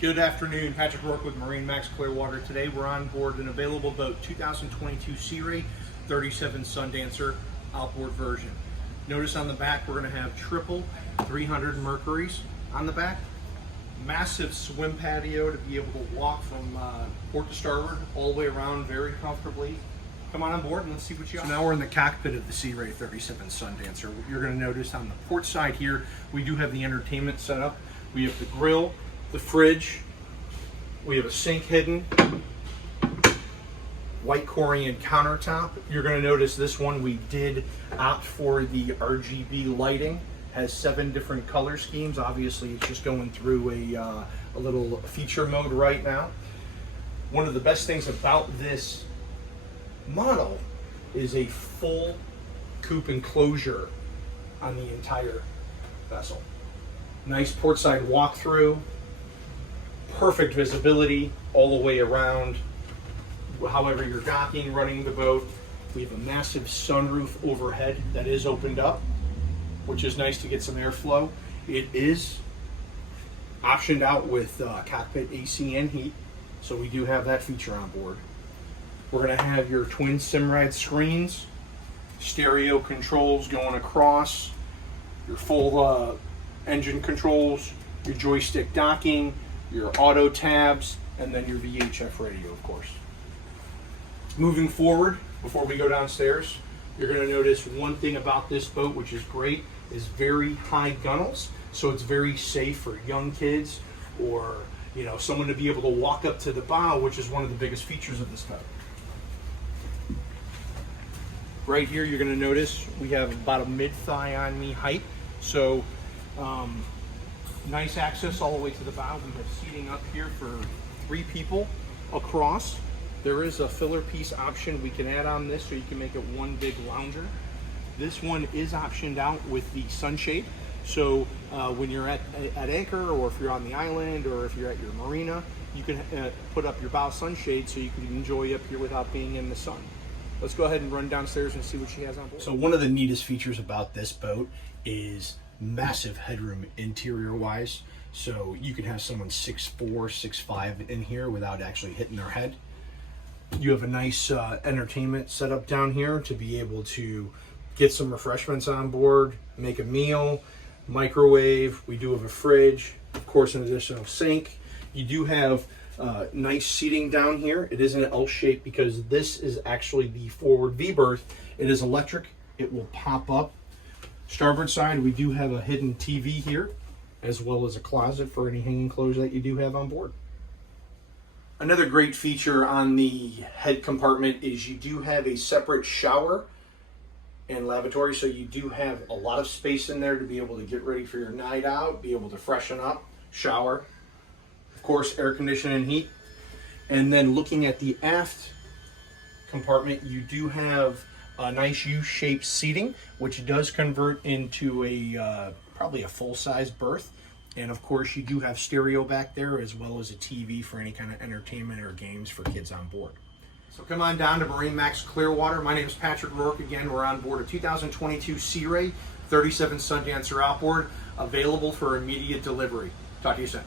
Good afternoon, Patrick Rourke with MarineMax Clearwater. Today we're on board an available boat, 2022 Sea Ray 37 Sundancer outboard version. Notice on the back we're going to have triple 300 Mercuries on the back. Massive swim patio to be able to walk from port to starboard all the way around very comfortably. Come on board and let's see what you got. So now we're in the cockpit of the Sea Ray 37 Sundancer. You're going to notice on the port side here, we do have the entertainment set up. We have the grill, the fridge, we have a sink hidden, white Corian countertop. You're going to notice this one we did opt for the RGB lighting. Has 7 different color schemes. Obviously it's just going through a little feature mode right now. One of the best things about this model is a full coupe enclosure on the entire vessel. Nice portside walkthrough, perfect visibility all the way around. However you're docking, running the boat, we have a massive sunroof overhead that is opened up, which is nice to get some airflow. It is optioned out with cockpit AC and heat, so we do have that feature on board. We're going to have your twin Simrad screens, stereo controls going across, your full engine controls, your joystick docking, your auto tabs, and then your VHF radio, of course. Moving forward, before we go downstairs, you're going to notice one thing about this boat, which is great, is very high gunnels, so it's very safe for young kids or someone to be able to walk up to the bow, which is one of the biggest features of this boat. Right here, you're going to notice we have about a mid-thigh on me height, so nice access all the way to the bow. We have seating up here for 3 people across. There is a filler piece option we can add on this, so you can make it one big lounger. This one is optioned out with the sunshade, so when you're at anchor, or if you're on the island, or if you're at your marina, you can put up your bow sunshade so you can enjoy up here without being in the sun. Let's go ahead and run downstairs and see what she has on board. So one of the neatest features about this boat is massive headroom interior wise. So you can have someone 6'4", 6'5" in here without actually hitting their head. You have a nice entertainment setup down here to be able to get some refreshments on board, make a meal, microwave. We do have a fridge, of course, an additional sink. You do have nice seating down here. It is an L shape because this is actually the forward V berth. It is electric. It will pop up. Starboard side, we do have a hidden TV here, as well as a closet for any hanging clothes that you do have on board. Another great feature on the head compartment is you do have a separate shower and lavatory, so you do have a lot of space in there to be able to get ready for your night out, be able to freshen up, shower. Of course, air conditioning and heat. And then looking at the aft compartment, you do have a nice U-shaped seating, which does convert into a probably a full-size berth. And of course, you do have stereo back there, as well as a TV for any kind of entertainment or games for kids on board. So come on down to MarineMax Clearwater. My name is Patrick Rourke. Again, we're on board a 2022 Sea Ray 37 Sundancer outboard, available for immediate delivery. Talk to you soon.